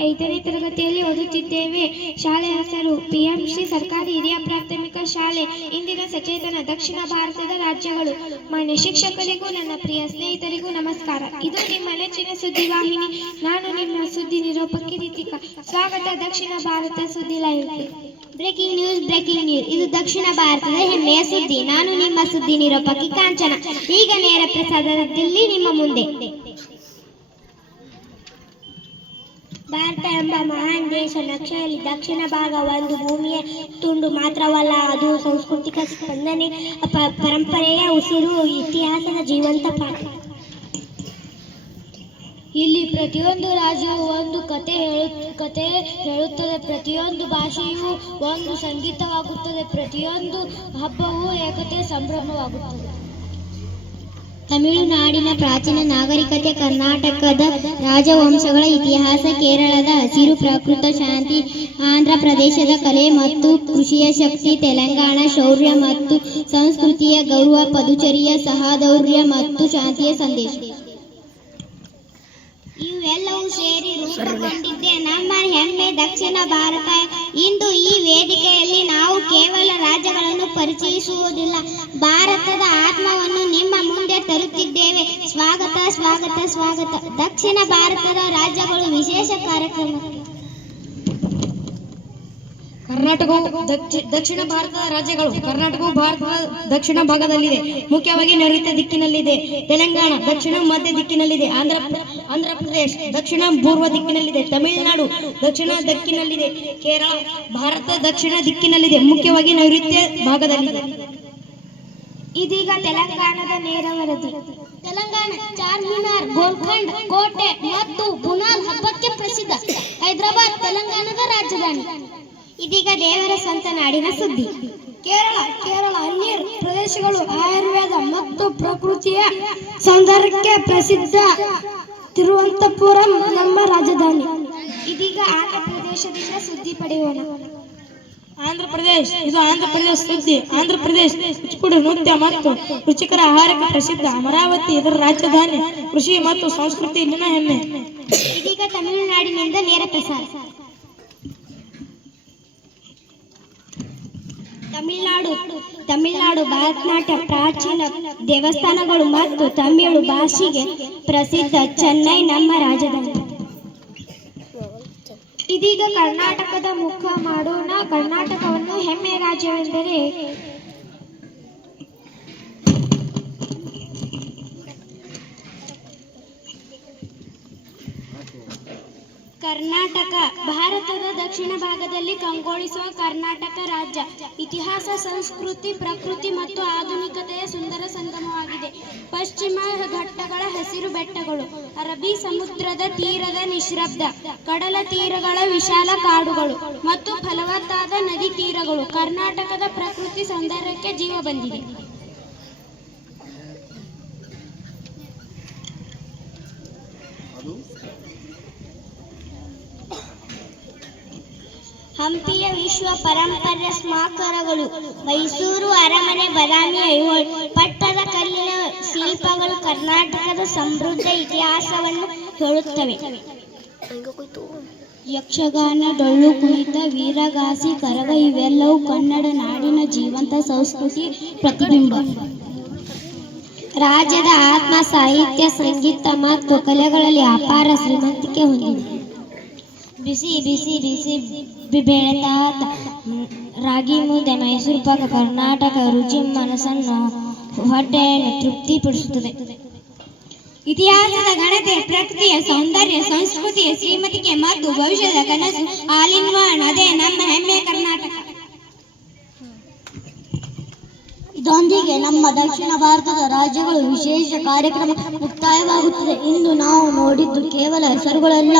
5ನೇ ತರಗತಿಯಲ್ಲಿ ಓದುತ್ತಿದ್ದೇವೆ. ಶಾಲೆ ಹೆಸರು ಪಿಎಂಶ್ರೀ ಸರ್ಕಾರಿ ಹಿರಿಯ ಪ್ರಾಥಮಿಕ ಶಾಲೆ. ಇಂದಿನ ಸಚೇತನ ದಕ್ಷಿಣ ಭಾರತದ ರಾಜ್ಯಗಳು. ಮಾನ್ಯ ಶಿಕ್ಷಕರಿಗೂ ನನ್ನ ಪ್ರಿಯ ಸ್ನೇಹಿತರಿಗೂ ನಮಸ್ಕಾರ. ಇದು ನಿಮ್ಮ ನೆಚ್ಚಿನ ಸುದ್ದಿವಾಹಿನಿ. ನಾನು ನಿಮ್ಮ ಸುದ್ದಿ ನಿರೂಪಕಿ ರೀತಿಕಾ. ಸ್ವಾಗತ ದಕ್ಷಿಣ ಭಾರತ ಸುದ್ದಿ ಲೈವ್ಗೆ. Breaking news. ಇದು ದಕ್ಷಿಣ ಭಾರತದ ಹೆಮ್ಮೆಯ ಸುದ್ದಿ. ನಾನು ನಿಮ್ಮ ಸುದ್ದಿ ನಿರೂಪಕಿ ಕಾಂಚನ. ಈಗ ನೇರ ಪ್ರಸಾರದಲ್ಲಿ ನಿಮ್ಮ ಮುಂದೆ. ಭಾರತ ಎಂಬ ಮಹಾನ್ ದೇಶ ನಕ್ಷೆಯಲ್ಲಿ ದಕ್ಷಿಣ ಭಾಗ ಒಂದು ಭೂಮಿಯ ತುಂಡು ಮಾತ್ರವಲ್ಲ, ಅದು ಸಾಂಸ್ಕೃತಿಕ ಸ್ಪಂದನೆ, ಪರಂಪರೆಯ ಉಸಿರು, ಇತಿಹಾಸದ ಜೀವಂತ ಪಾಠ. ಇಲ್ಲಿ ಪ್ರತಿಯೊಂದು ರಾಜ್ಯವು ಒಂದು ಕತೆ ಹೇಳುತ್ತದೆ, ಪ್ರತಿಯೊಂದು ಭಾಷೆಯೂ ಒಂದು ಸಂಗೀತವಾಗುತ್ತದೆ, ಪ್ರತಿಯೊಂದು ಹಬ್ಬವೂ ಏಕತೆ ಸಂಭ್ರಮವಾಗುತ್ತದೆ. ತಮಿಳುನಾಡಿನ ಪ್ರಾಚೀನ ನಾಗರಿಕತೆ, ಕರ್ನಾಟಕದ ರಾಜವಂಶಗಳ ಇತಿಹಾಸ, ಕೇರಳದ ಹಸಿರು ಪ್ರಕೃತ ಶಾಂತಿ, ಆಂಧ್ರ ಪ್ರದೇಶದ ಕಲೆ ಮತ್ತು ಕೃಷಿಯ ಶಕ್ತಿ, ತೆಲಂಗಾಣ ಶೌರ್ಯ ಮತ್ತು ಸಂಸ್ಕೃತಿಯ ಗೌರವ, ಪದುಚೇರಿಯ ಸಹೋದರ್ಯ ಮತ್ತು ಶಾಂತಿಯ ಸಂದೇಶ. ಇವೆಲ್ಲವೂ ಸೇರಿ ರೂಪುಗೊಂಡಿದ್ದೇ ನಮ್ಮ ಹೆಮ್ಮೆ ದಕ್ಷಿಣ ಭಾರತ. ಇಂದು ಈ ವೇದಿಕೆಯಲ್ಲಿ ನಾವು ಕೇವಲ ರಾಜ್ಯಗಳನ್ನು ಪರಿಚಯಿಸುವುದಿಲ್ಲ, ಭಾರತದ ಆತ್ಮವನ್ನು ನಿಮ್ಮ ಮುಂದೆ ತರುತ್ತಿದ್ದೇವೆ. ಸ್ವಾಗತ ಸ್ವಾಗತ ಸ್ವಾಗತ. ದಕ್ಷಿಣ ಭಾರತದ ರಾಜ್ಯಗಳು ವಿಶೇಷ ಕಾರ್ಯಕ್ರಮ. ಕರ್ನಾಟಕವು ದಕ್ಷಿಣ ಭಾರತದ ರಾಜ್ಯಗಳು. ಕರ್ನಾಟಕವು ಭಾರತದ ದಕ್ಷಿಣ ಭಾಗದಲ್ಲಿದೆ, ಮುಖ್ಯವಾಗಿ ನೈಋತ್ಯ ದಿಕ್ಕಿನಲ್ಲಿದೆ. ತೆಲಂಗಾಣ ದಕ್ಷಿಣ ಮಧ್ಯ ದಿಕ್ಕಿನಲ್ಲಿದೆ. ಆಂಧ್ರ ಪ್ರದೇಶ ದಕ್ಷಿಣ ಪೂರ್ವ ದಿಕ್ಕಿನಲ್ಲಿದೆ. ತಮಿಳುನಾಡು ದಕ್ಷಿಣ ದಿಕ್ಕಿನಲ್ಲಿದೆ. ಕೇರಳ ಭಾರತ ದಕ್ಷಿಣ ದಿಕ್ಕಿನಲ್ಲಿದೆ, ಮುಖ್ಯವಾಗಿ ನೈಋತ್ಯ ಭಾಗದಲ್ಲಿದೆ. ಇದೀಗ ತೆಲಂಗಾಣದ ನೇರ ವರದಿ. ತೆಲಂಗಾಣ ಚಾರ್ಮಿನಾರ್, ಗೋಲ್ಕೊಂಡ ಕೋಟೆ ಮತ್ತು ಬುನಾಲ್ ಹಬ್ಬಕ್ಕೆ ಪ್ರಸಿದ್ಧ. ಹೈದರಾಬಾದ್ ತೆಲಂಗಾಣದ ರಾಜಧಾನಿ. ಇದೀಗ ದೇವರ ಸ್ವಂತ ನಾಡಿನ ಸುದ್ದಿ. ಕೇರಳ ಅನ್ಯರ್ ಪ್ರದೇಶಗಳು ಆಯುರ್ವೇದ ಮತ್ತು ಪ್ರಕೃತಿಯ ಸೌಂದರ್ಯಕ್ಕೆ ಪ್ರಸಿದ್ಧ. ತಿರುವನಂತಪುರಂ ನಮ್ಮ ರಾಜಧಾನಿ. ಇದೀಗ ಆಂಧ್ರ ಪ್ರದೇಶದಿಂದ ಸುದ್ದಿ ಪಡೆಯೋಣ. ಆಂಧ್ರ ಪ್ರದೇಶ ಸುದ್ದಿ. ಆಂಧ್ರ ಪ್ರದೇಶ ಕೂಚಿಪುಡಿ ನೃತ್ಯ ಮತ್ತು ರುಚಿಕರ ಆಹಾರಕ್ಕೆ ಪ್ರಸಿದ್ಧ. ಅಮರಾವತಿ ಇದರ ರಾಜಧಾನಿ. ಕೃಷಿ ಮತ್ತು ಸಂಸ್ಕೃತಿ ಇಲ್ಲಿನ ಹೆಮ್ಮೆ. ಇದೀಗ ತಮಿಳುನಾಡಿನಿಂದ ನೇರ ಪ್ರಸಾರ. ತಮಿಳುನಾಡು ಭರತನಾಟ್ಯ, ಪ್ರಾಚೀನ ದೇವಸ್ಥಾನಗಳು ಮತ್ತು ತಮಿಳು ಭಾಷೆಗೆ ಪ್ರಸಿದ್ಧ. ಚೆನ್ನೈ ನಮ್ಮ ರಾಜಧಾನಿ. ಇದೀಗ ಕರ್ನಾಟಕದ ಮುಖ ಮಾಡೋಣ. ಕರ್ನಾಟಕವನ್ನು ಹೆಮ್ಮೆ ರಾಜ್ಯವೆಂದರೆ ಕರ್ನಾಟಕ ಭಾರತದ ದಕ್ಷಿಣ ಭಾಗದಲ್ಲಿ ಕಂಗೊಳಿಸುವ ಕರ್ನಾಟಕ ರಾಜ್ಯ ಇತಿಹಾಸ, ಸಂಸ್ಕೃತಿ, ಪ್ರಕೃತಿ ಮತ್ತು ಆಧುನಿಕತೆಯ ಸುಂದರ ಸಂಗಮವಾಗಿದೆ. ಪಶ್ಚಿಮ ಘಟ್ಟಗಳ ಹಸಿರು ಬೆಟ್ಟಗಳು, ಅರಬ್ಬಿ ಸಮುದ್ರದ ತೀರದ ನಿಶ್ಶಬ್ದ ಕಡಲ ತೀರಗಳ ವಿಶಾಲ ಕಾಡುಗಳು ಮತ್ತು ಫಲವತ್ತಾದ ನದಿ ತೀರಗಳು ಕರ್ನಾಟಕದ ಪ್ರಕೃತಿ ಸೌಂದರ್ಯಕ್ಕೆ ಜೀವ ಬಂದಿದೆ. ಹಂಪಿಯ ವಿಶ್ವ ಪರಂಪರೆ ಸ್ಮಾರಕಗಳು, ಮೈಸೂರು ಅರಮನೆ, ಬಾದಾಮಿ ಐಹೊಳೆ, ಪಟ್ಟದ ಕಲ್ಲಿನ ಶಿಲ್ಪಗಳು ಕರ್ನಾಟಕದ ಸಮೃದ್ಧ ಇತಿಹಾಸವನ್ನು ಹೇಳುತ್ತವೆ. ಯಕ್ಷಗಾನ, ಡೊಳ್ಳು ಕುಣಿತ, ವೀರಗಾಸೆ, ಕರಗ ಇವೆಲ್ಲವೂ ಕನ್ನಡ ನಾಡಿನ ಜೀವಂತ ಸಂಸ್ಕೃತಿ ಪ್ರತಿಬಿಂಬ. ರಾಜ್ಯದ ಆತ್ಮ ಸಾಹಿತ್ಯ, ಸಂಗೀತ ಮತ್ತು ಕಲೆಗಳಲ್ಲಿ ಅಪಾರ ಶ್ರೀಮಂತಿಕೆ ಹೊಂದಿದೆ. ಬಿಸಿ ಬಿಸಿ ಬಿಸಿ ಬೆಳೆದ ರಾಗಿ ಮುದ್ದೆ, ಮೈಸೂರು ಪಾಕ, ಕರ್ನಾಟಕ ರುಚಿ ಮನಸ್ಸನ್ನು, ಹೊಟ್ಟೆಯನ್ನು ತೃಪ್ತಿಪಡಿಸುತ್ತದೆ. ಇತಿಹಾಸದ ಘನತೆ, ಪ್ರಕೃತಿಯ ಸೌಂದರ್ಯ, ಸಂಸ್ಕೃತಿಯ ಶ್ರೀಮಂತಿಕೆ ಮತ್ತು ಭವಿಷ್ಯದ ಕನಸು ಆಲ್ ಇನ್ ಒನ್. ಅದೇ ನಮ್ಮ ಹೆಮ್ಮೆ ಕರ್ನಾಟಕ. ಇದರೊಂದಿಗೆ ನಮ್ಮ ದಕ್ಷಿಣ ಭಾರತದ ರಾಜ್ಯಗಳು ವಿಶೇಷ ಕಾರ್ಯಕ್ರಮ ಮುಕ್ತಾಯವಾಗುತ್ತದೆ. ಇಂದು ನಾವು ನೋಡಿದ್ದು ಕೇವಲ ಹೆಸರುಗಳಲ್ಲ,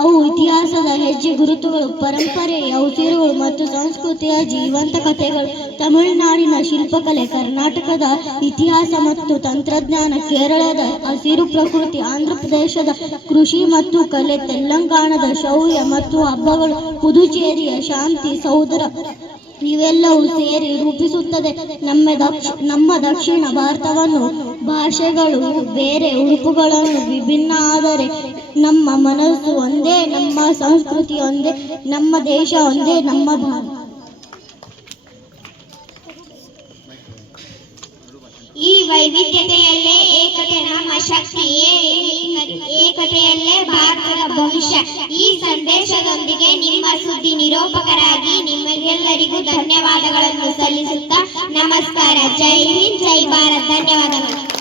ಅವು ಇತಿಹಾಸದ ಹೆಜ್ಜೆ ಗುರುತುಗಳು, ಪರಂಪರೆಯ ಉಸಿರುಗಳು ಮತ್ತು ಸಂಸ್ಕೃತಿಯ ಜೀವಂತ ಕಥೆಗಳು. ತಮಿಳುನಾಡಿನ ಶಿಲ್ಪಕಲೆ, ಕರ್ನಾಟಕದ ಇತಿಹಾಸ ಮತ್ತು ತಂತ್ರಜ್ಞಾನ, ಕೇರಳದ ಹಸಿರು ಪ್ರಕೃತಿ, ಆಂಧ್ರ ಪ್ರದೇಶದ ಕೃಷಿ ಮತ್ತು ಕಲೆ, ತೆಲಂಗಾಣದ ಶೌರ್ಯ ಮತ್ತು ಹಬ್ಬಗಳು, ಪುದುಚೇರಿಯ ಶಾಂತಿ ಸೌಂದರ್ಯ ಇವೆಲ್ಲವೂ ಸೇರಿ ರೂಪಿಸುತ್ತದೆ ನಮ್ಮ ದಕ್ಷಿಣ ಭಾರತವನ್ನು. ಭಾಷೆಗಳು ಬೇರೆ, ಉಡುಪುಗಳನ್ನು ವಿಭಿನ್ನ, ಆದರೆ ನಮ್ಮ ಮನಸ್ಸು ಒಂದೇ, ನಮ್ಮ ಸಂಸ್ಕೃತಿ ಒಂದೇ, ನಮ್ಮ ದೇಶ ಒಂದೇ, ನಮ್ಮ ಭಾರತ. ಈ ವೈವಿಧ್ಯತೆಯಲ್ಲೇ ಏಕತೆ ನಮ್ಮ ಶಕ್ತಿ, ಏಕತೆಯಲ್ಲೇ ಭಾರತದ ಭವಿಷ್ಯ. ಈ ಸಂದೇಶದೊಂದಿಗೆ ನಿಮ್ಮ ಸುದ್ದಿ ನಿರೂಪಕರಾಗಿ ನಿಮಗೆಲ್ಲರಿಗೂ ಧನ್ಯವಾದಗಳನ್ನು ಸಲ್ಲಿಸುತ್ತಾ ನಮಸ್ಕಾರ. ಜೈ ಹಿಂದ್, ಜೈ ಭಾರತ್. ಧನ್ಯವಾದಗಳು.